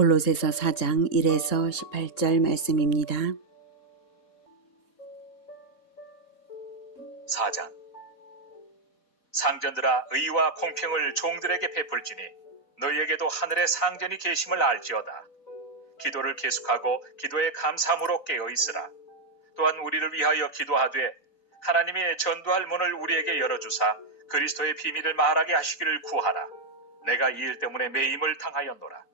골로새서 4장 1에서 18절 말씀입니다. 4장 상전들아, 의와 공평을 종들에게 베풀지니 너희에게도 하늘에 상전이 계심을 알지어다. 기도를 계속하고 기도에 감사함으로 깨어있으라. 또한 우리를 위하여 기도하되 하나님이 전도할 문을 우리에게 열어주사 그리스도의 비밀을 말하게 하시기를 구하라. 내가 이 일 때문에 매임을 당하였노라.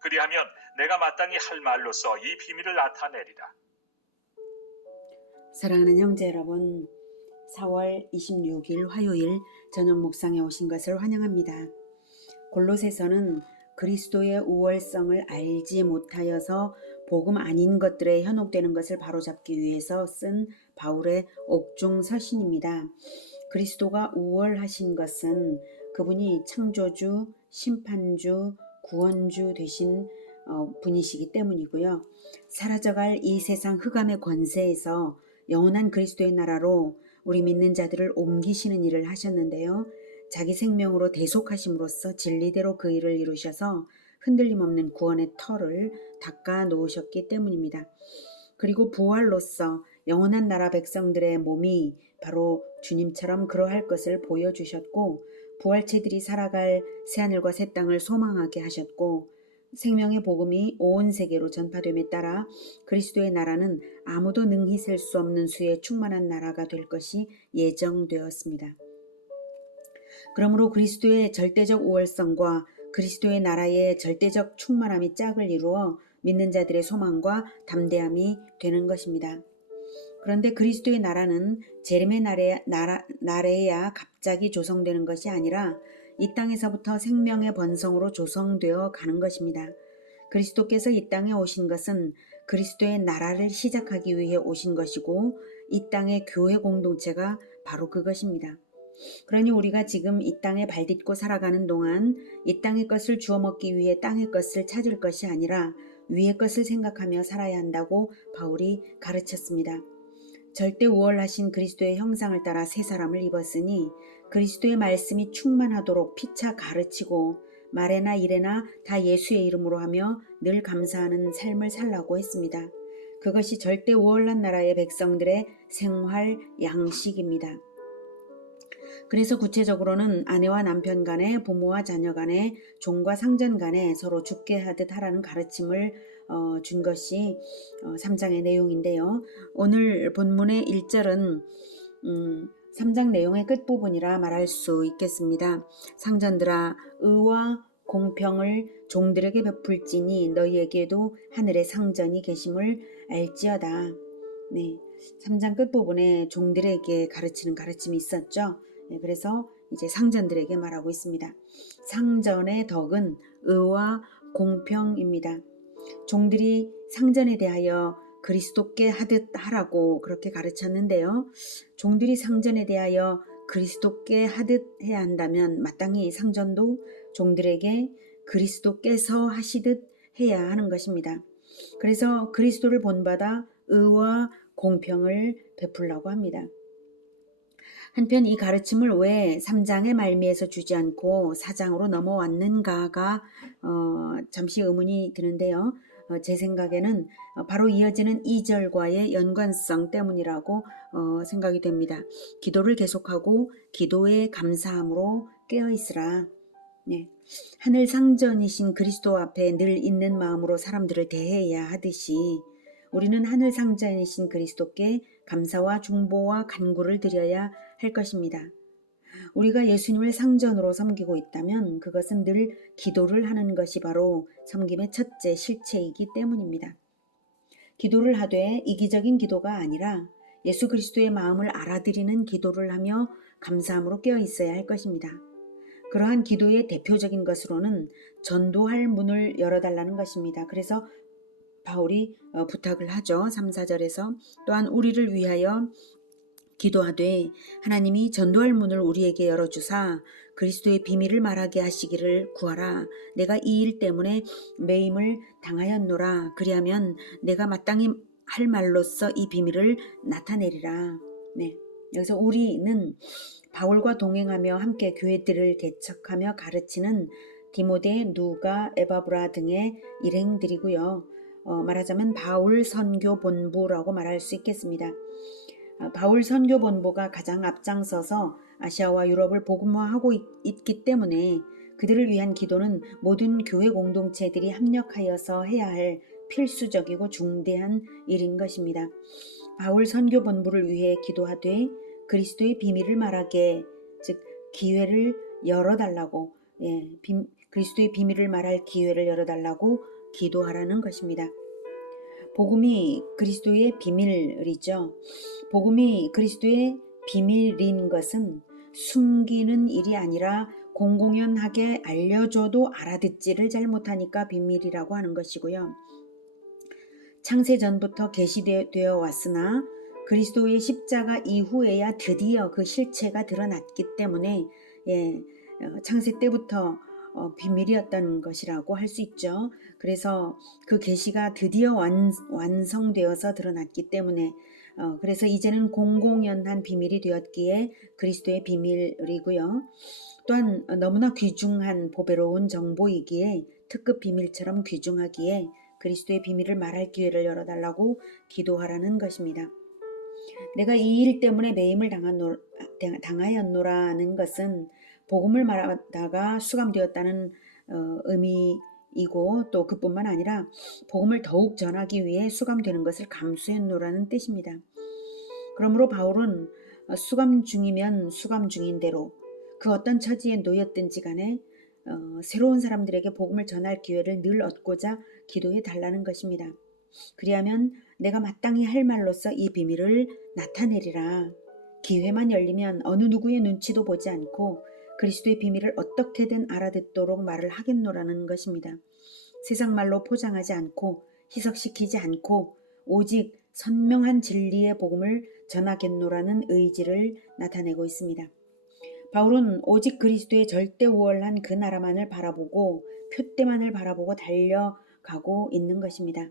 그리하면 내가 마땅히 할 말로써 이 비밀을 나타내리라. 사랑하는 형제 여러분, 4월 26일 화요일 저녁 묵상에 오신 것을 환영합니다. 골로새서는 그리스도의 우월성을 알지 못하여서 복음 아닌 것들에 현혹되는 것을 바로잡기 위해서 쓴 바울의 옥중 서신입니다. 그리스도가 우월하신 것은 그분이 창조주, 심판주, 구원주 되신 분이시기 때문이고요. 사라져갈 이 세상 흑암의 권세에서 영원한 그리스도의 나라로 우리 믿는 자들을 옮기시는 일을 하셨는데요. 자기 생명으로 대속하심으로써 진리대로 그 일을 이루셔서 흔들림 없는 구원의 터를 닦아 놓으셨기 때문입니다. 그리고 부활로써 영원한 나라 백성들의 몸이 바로 주님처럼 그러할 것을 보여주셨고, 부활체들이 살아갈 새하늘과 새 땅을 소망하게 하셨고, 생명의 복음이 온 세계로 전파됨에 따라 그리스도의 나라는 아무도 능히 셀 수 없는 수의 충만한 나라가 될 것이 예정되었습니다. 그러므로 그리스도의 절대적 우월성과 그리스도의 나라의 절대적 충만함이 짝을 이루어 믿는 자들의 소망과 담대함이 되는 것입니다. 그런데 그리스도의 나라는 재림의 나라에야 갑자기 조성되는 것이 아니라 이 땅에서부터 생명의 번성으로 조성되어 가는 것입니다. 그리스도께서 이 땅에 오신 것은 그리스도의 나라를 시작하기 위해 오신 것이고, 이 땅의 교회 공동체가 바로 그것입니다. 그러니 우리가 지금 이 땅에 발딛고 살아가는 동안 이 땅의 것을 주워 먹기 위해 땅의 것을 찾을 것이 아니라 위의 것을 생각하며 살아야 한다고 바울이 가르쳤습니다. 절대 우월하신 그리스도의 형상을 따라 새 사람을 입었으니 그리스도의 말씀이 충만하도록 피차 가르치고 말에나 일에나 다 예수의 이름으로 하며 늘 감사하는 삶을 살라고 했습니다. 그것이 절대 우월한 나라의 백성들의 생활 양식입니다. 그래서 구체적으로는 아내와 남편 간에, 부모와 자녀 간에, 종과 상전 간에 서로 죽게 하듯 하라는 가르침을 준 것이 3장의 내용인데요. 오늘 본문의 1절은 3장 내용의 끝부분이라 말할 수 있겠습니다. 상전들아, 의와 공평을 종들에게 베풀지니 너희에게도 하늘의 상전이 계심을 알지어다. 네, 3장 끝부분에 종들에게 가르치는 가르침이 있었죠. 네, 그래서 이제 상전들에게 말하고 있습니다. 상전의 덕은 의와 공평입니다. 종들이 상전에 대하여 그리스도께 하듯 하라고 그렇게 가르쳤는데요. 종들이 상전에 대하여 그리스도께 하듯 해야 한다면 마땅히 상전도 종들에게 그리스도께서 하시듯 해야 하는 것입니다. 그래서 그리스도를 본받아 의와 공평을 베풀라고 합니다. 한편 이 가르침을 왜 3장의 말미에서 주지 않고 4장으로 넘어왔는가가 잠시 의문이 드는데요. 제 생각에는 바로 이어지는 2절과의 연관성 때문이라고 생각이 됩니다. 기도를 계속하고 기도에 감사함으로 깨어있으라. 네. 하늘 상전이신 그리스도 앞에 늘 있는 마음으로 사람들을 대해야 하듯이 우리는 하늘 상전이신 그리스도께 감사와 중보와 간구를 드려야 할 것입니다. 우리가 예수님을 상전으로 섬기고 있다면 그것은 늘 기도를 하는 것이 바로 섬김의 첫째 실체이기 때문입니다. 기도를 하되 이기적인 기도가 아니라 예수 그리스도의 마음을 알아들이는 기도를 하며 감사함으로 깨어 있어야 할 것입니다. 그러한 기도의 대표적인 것으로는 전도할 문을 열어달라는 것입니다. 그래서 바울이 부탁을 하죠. 3, 4절에서 또한 우리를 위하여 기도하되 하나님이 전도할 문을 우리에게 열어주사 그리스도의 비밀을 말하게 하시기를 구하라. 내가 이 일 때문에 매임을 당하였노라. 그리하면 내가 마땅히 할 말로써 이 비밀을 나타내리라. 네, 여기서 우리는 바울과 동행하며 함께 교회들을 개척하며 가르치는 디모데, 누가, 에바브라 등의 일행들이고요. 말하자면 바울 선교 본부라고 말할 수 있겠습니다. 바울 선교 본부가 가장 앞장서서 아시아와 유럽을 복음화하고 있기 때문에 그들을 위한 기도는 모든 교회 공동체들이 합력하여서 해야 할 필수적이고 중대한 일인 것입니다. 바울 선교 본부를 위해 기도하되 그리스도의 비밀을 말하게, 즉 기회를 열어달라고, 그리스도의 비밀을 말할 기회를 열어달라고 기도하라는 것입니다. 복음이 그리스도의 비밀이죠. 복음이 그리스도의 비밀인 것은 숨기는 일이 아니라 공공연하게 알려줘도 알아듣지를 잘못하니까 비밀이라고 하는 것이고요. 창세전부터 계시되어 왔으나 그리스도의 십자가 이후에야 드디어 그 실체가 드러났기 때문에 창세 때부터 비밀이었던 것이라고 할 수 있죠. 그래서 그 계시가 드디어 완성되어서 드러났기 때문에 그래서 이제는 공공연한 비밀이 되었기에 그리스도의 비밀이고요. 또한 너무나 귀중한 보배로운 정보이기에 특급 비밀처럼 귀중하기에 그리스도의 비밀을 말할 기회를 열어달라고 기도하라는 것입니다. 내가 이 일 때문에 매임을 당하였노라는 것은 복음을 말하다가 수감되었다는 의미이고 또 그뿐만 아니라 복음을 더욱 전하기 위해 수감되는 것을 감수했노라는 뜻입니다. 그러므로 바울은 수감 중이면 수감 중인 대로 그 어떤 처지에 놓였든지 간에 새로운 사람들에게 복음을 전할 기회를 늘 얻고자 기도해 달라는 것입니다. 그리하면 내가 마땅히 할 말로써 이 비밀을 나타내리라. 기회만 열리면 어느 누구의 눈치도 보지 않고 그리스도의 비밀을 어떻게든 알아듣도록 말을 하겠노라는 것입니다. 세상 말로 포장하지 않고 희석시키지 않고 오직 선명한 진리의 복음을 전하겠노라는 의지를 나타내고 있습니다. 바울은 오직 그리스도의 절대 우월한 그 나라만을 바라보고 표대만을 바라보고 달려가고 있는 것입니다.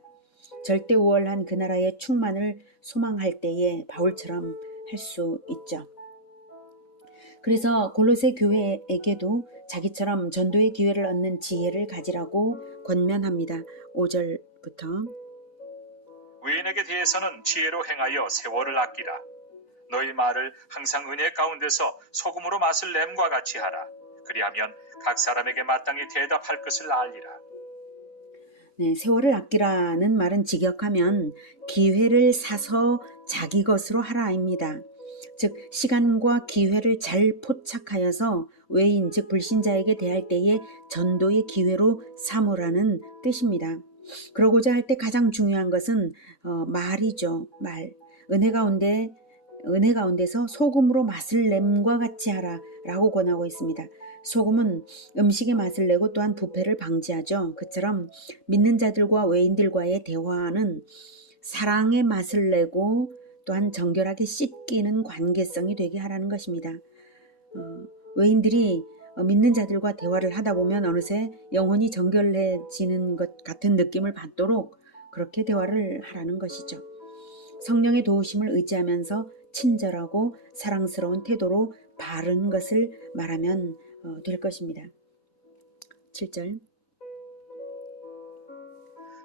절대 우월한 그 나라의 충만을 소망할 때에 바울처럼 할 수 있죠. 그래서 골로새 교회에게도 자기처럼 전도의 기회를 얻는 지혜를 가지라고 권면합니다. 5절부터 의인에게 대해서는 지혜로 행하여 세월을 아끼라. 너희 말을 항상 은혜 가운데서 소금으로 맛을 램과 같이 하라. 그리하면 각 사람에게 마땅히 대답할 것을 알리라. 세월을 아끼라는 말은 직역하면 기회를 사서 자기 것으로 하라입니다. 즉 시간과 기회를 잘 포착하여서 외인 즉 불신자에게 대할 때에 전도의 기회로 삼으라는 뜻입니다. 그러고자 할 때 가장 중요한 것은 말이죠. 말. 은혜 가운데서 소금으로 맛을 냄과 같이 하라 라고 권하고 있습니다. 소금은 음식의 맛을 내고 또한 부패를 방지하죠. 그처럼 믿는 자들과 외인들과의 대화는 사랑의 맛을 내고 또한 정결하게 씻기는 관계성이 되게 하라는 것입니다. 외인들이 믿는 자들과 대화를 하다 보면 어느새 영혼이 정결해지는 것 같은 느낌을 받도록 그렇게 대화를 하라는 것이죠. 성령의 도우심을 의지하면서 친절하고 사랑스러운 태도로 바른 것을 말하면 될 것입니다. 7절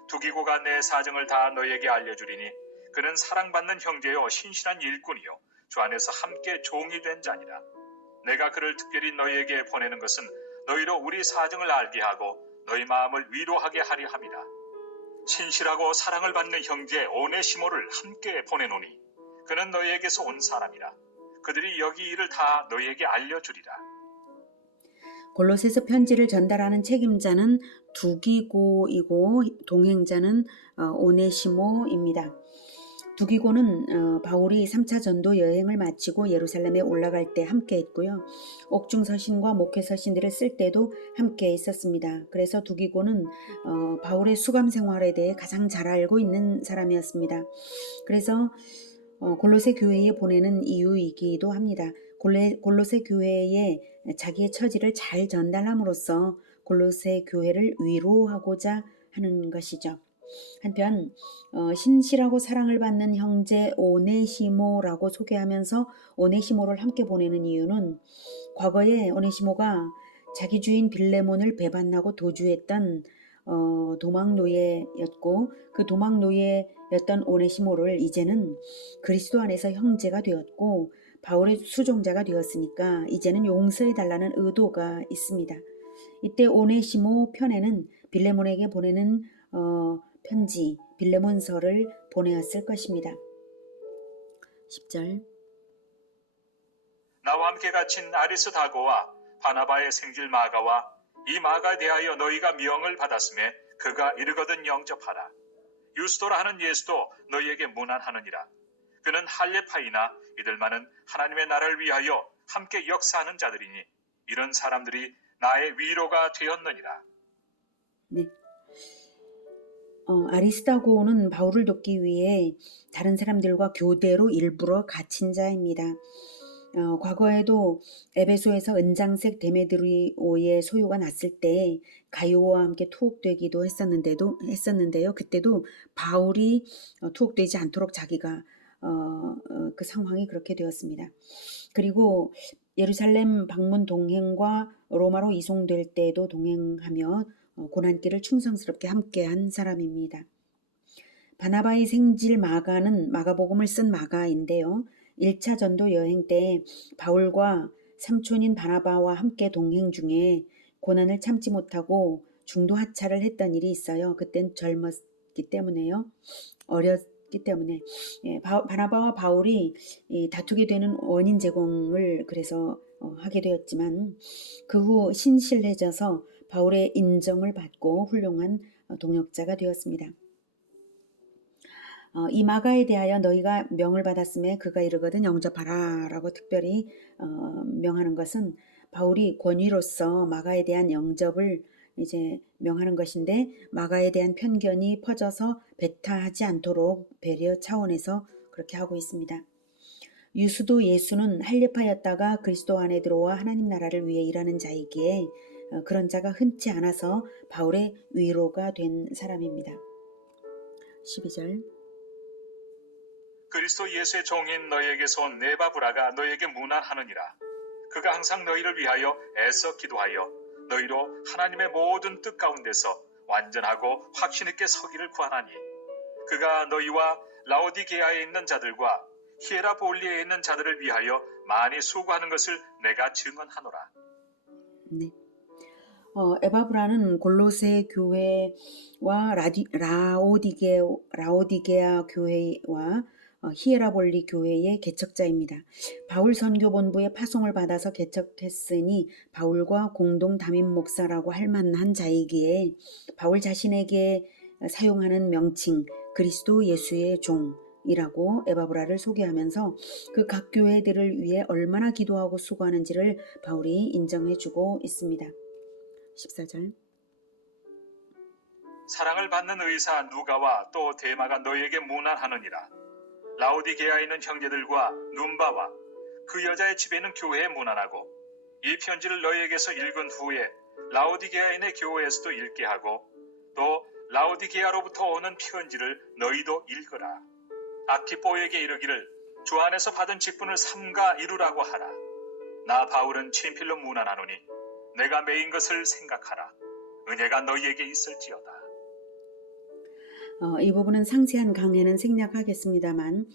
두기고가 내 사정을 다 너에게 알려주리니 그는 사랑받는 형제요 신실한 일꾼이요 주 안에서 함께 종이 된 자니라. 내가 그를 특별히 너희에게 보내는 것은 너희로 우리 사정을 알게 하고 너희 마음을 위로하게 하려 함이라. 친실하고 사랑을 받는 형제 오네시모를 함께 보내노니 그는 너희에게서 온 사람이라. 그들이 여기 일을 다 너희에게 알려주리라. 골로새서 편지를 전달하는 책임자는 두기고이고 동행자는 오네시모입니다. 두기고는 바울이 3차 전도 여행을 마치고 예루살렘에 올라갈 때 함께 했고요. 옥중 서신과 목회 서신들을 쓸 때도 함께 있었습니다. 그래서 두기고는 바울의 수감 생활에 대해 가장 잘 알고 있는 사람이었습니다. 그래서 골로새 교회에 보내는 이유이기도 합니다. 골로새 교회에 자기의 처지를 잘 전달함으로써 골로새 교회를 위로하고자 하는 것이죠. 한편 신실하고 사랑을 받는 형제 오네시모라고 소개하면서 오네시모를 함께 보내는 이유는 과거에 오네시모가 자기 주인 빌레몬을 배반하고 도주했던 도망노예였고, 그 도망노예였던 오네시모를 이제는 그리스도 안에서 형제가 되었고 바울의 수종자가 되었으니까 이제는 용서해 달라는 의도가 있습니다. 이때 오네시모 편에는 빌레몬에게 보내는 편지, 빌레몬서를 보내었을 것입니다. 10절. 나와 함께 갇힌 아리스다고와 바나바의 생질 마가와 이 마가에 대하여 너희가 명을 받았음에 그가 이르거든 영접하라. 유스도라 하는 예수도 너희에게 문안하느니라. 그는 할례파이나 이들만은 하나님의 나라를 위하여 함께 역사하는 자들이니 이런 사람들이 나의 위로가 되었느니라. 네. 아리스다고는 바울을 돕기 위해 다른 사람들과 교대로 일부러 갇힌 자입니다. 과거에도 에베소에서 은장색 데메드리오의 소요가 났을 때 가요와 함께 투옥되기도 했었는데요. 그때도 바울이 투옥되지 않도록 자기가 그 상황이 그렇게 되었습니다. 그리고 예루살렘 방문 동행과 로마로 이송될 때에도 동행하며 고난길을 충성스럽게 함께한 사람입니다. 바나바의 생질 마가는 마가복음을 쓴 마가인데요. 1차 전도 여행 때 바울과 삼촌인 바나바와 함께 동행 중에 고난을 참지 못하고 중도 하차를 했던 일이 있어요. 그땐 젊었기 때문에요. 어렸기 때문에 바나바와 바울이 다투게 되는 원인 제공을 그래서 하게 되었지만 그 후 신실해져서 바울의 인정을 받고 훌륭한 동역자가 되었습니다. 이 마가에 대하여 너희가 명을 받았음에 그가 이르거든 영접하라 라고 특별히 명하는 것은 바울이 권위로서 마가에 대한 영접을 이제 명하는 것인데 마가에 대한 편견이 퍼져서 배타하지 않도록 배려 차원에서 그렇게 하고 있습니다. 유수도 예수는 할례파였다가 그리스도 안에 들어와 하나님 나라를 위해 일하는 자이기에 그런 자가 흔치 않아서 바울의 위로가 된 사람입니다. 12절. 그리스도 예수의 종인 너희에게서 온 네바브라가 너희에게 문안하느니라. 그가 항상 너희를 위하여 애써 기도하여 너희로 하나님의 모든 뜻 가운데서 완전하고 확신 있게 서기를 구하나니 그가 너희와 라오디게아에 있는 자들과 히에라볼리에 있는 자들을 위하여 많이 수고하는 것을 내가 증언하노라. 네. 에바브라는 골로새 교회와 라오디게아 교회와 히에라볼리 교회의 개척자입니다. 바울 선교본부의 파송을 받아서 개척했으니 바울과 공동 담임 목사라고 할 만한 자이기에 바울 자신에게 사용하는 명칭 그리스도 예수의 종이라고 에바브라를 소개하면서 그 각 교회들을 위해 얼마나 기도하고 수고하는지를 바울이 인정해주고 있습니다. 14절. 사랑을 받는 의사 누가와 또 데마가 너희에게 문안하느니라. 라오디게아에 있는 형제들과 눈바와 그 여자의 집에 있는 교회에 문안하고 이 편지를 너희에게서 읽은 후에 라오디게아인의 교회에서도 읽게 하고 또 라오디게아로부터 오는 편지를 너희도 읽으라. 아키포에게 이르기를 주 안에서 받은 직분을 삼가 이루라고 하라. 나 바울은 친필로 문안하노니 내가 매인 것을 생각하라. 은혜가 너희에게 있을지어다. 이 부분은 상세한 강해는 생략하겠습니다만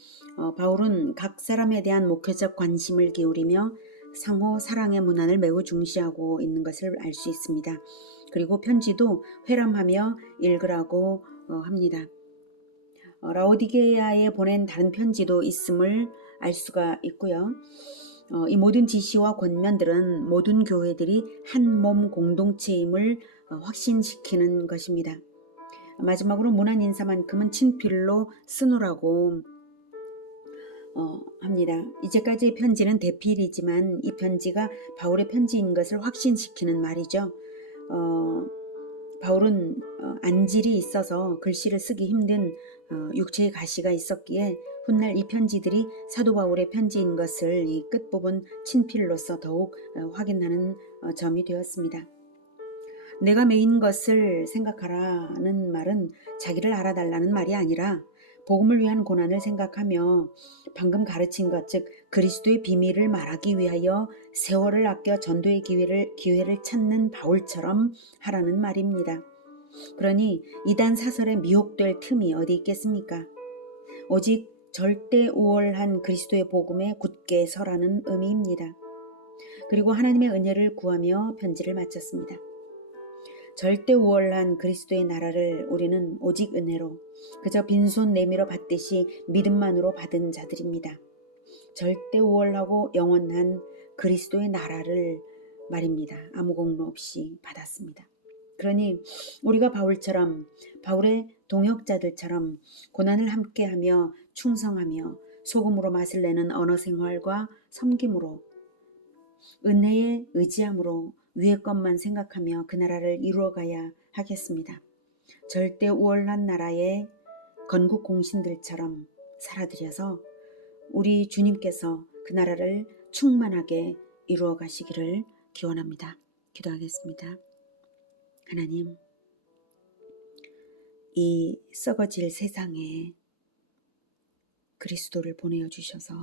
바울은 각 사람에 대한 목회적 관심을 기울이며 상호 사랑의 문안을 매우 중시하고 있는 것을 알 수 있습니다. 그리고 편지도 회람하며 읽으라고 합니다. 라오디게아에 보낸 다른 편지도 있음을 알 수가 있고요. 이 모든 지시와 권면들은 모든 교회들이 한 몸 공동체임을 확신시키는 것입니다. 마지막으로 문안 인사만큼은 친필로 쓰노라고 합니다. 이제까지의 편지는 대필이지만 이 편지가 바울의 편지인 것을 확신시키는 말이죠. 바울은 안질이 있어서 글씨를 쓰기 힘든 육체의 가시가 있었기에 훗날 이 편지들이 사도 바울의 편지인 것을 이 끝부분 친필로서 더욱 확인하는 점이 되었습니다. 내가 매인 것을 생각하라는 말은 자기를 알아달라는 말이 아니라 복음을 위한 고난을 생각하며 방금 가르친 것, 즉 그리스도의 비밀을 말하기 위하여 세월을 아껴 전도의 기회를 찾는 바울처럼 하라는 말입니다. 그러니 이단 사설에 미혹될 틈이 어디 있겠습니까? 오직 절대 우월한 그리스도의 복음에 굳게 서라는 의미입니다. 그리고 하나님의 은혜를 구하며 편지를 마쳤습니다. 절대 우월한 그리스도의 나라를 우리는 오직 은혜로 그저 빈손 내밀어 받듯이 믿음만으로 받은 자들입니다. 절대 우월하고 영원한 그리스도의 나라를 말입니다. 아무 공로 없이 받았습니다. 그러니 우리가 바울처럼 바울의 동역자들처럼 고난을 함께하며 충성하며 소금으로 맛을 내는 언어 생활과 섬김으로 은혜에 의지함으로 위의 것만 생각하며 그 나라를 이루어가야 하겠습니다. 절대 우월한 나라의 건국 공신들처럼 살아들여서 우리 주님께서 그 나라를 충만하게 이루어 가시기를 기원합니다. 기도하겠습니다. 하나님, 이 썩어질 세상에 그리스도를 보내어 주셔서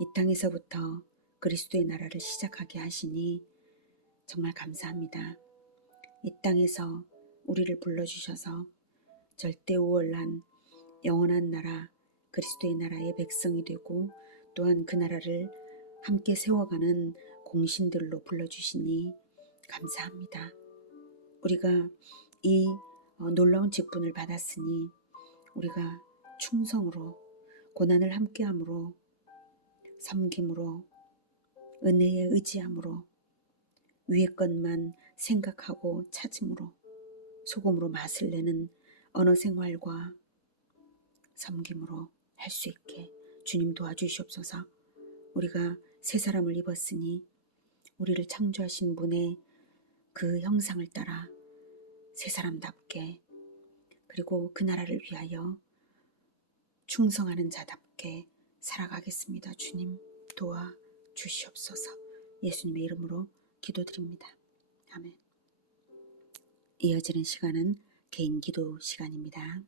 이 땅에서부터 그리스도의 나라를 시작하게 하시니 정말 감사합니다. 이 땅에서 우리를 불러주셔서 절대 우월한 영원한 나라 그리스도의 나라의 백성이 되고 또한 그 나라를 함께 세워가는 공신들로 불러주시니 감사합니다. 우리가 이 놀라운 직분을 받았으니 우리가 충성으로 고난을 함께함으로 섬김으로 은혜에 의지함으로 위의 것만 생각하고 찾음으로 소금으로 맛을 내는 언어 생활과 섬김으로 할 수 있게 주님 도와주시옵소서. 우리가 새 사람을 입었으니 우리를 창조하신 분의 그 형상을 따라 새 사람답게 그리고 그 나라를 위하여 충성하는 자답게 살아가겠습니다. 주님 도와주시옵소서. 예수님의 이름으로 기도드립니다. 아멘. 이어지는 시간은 개인 기도 시간입니다.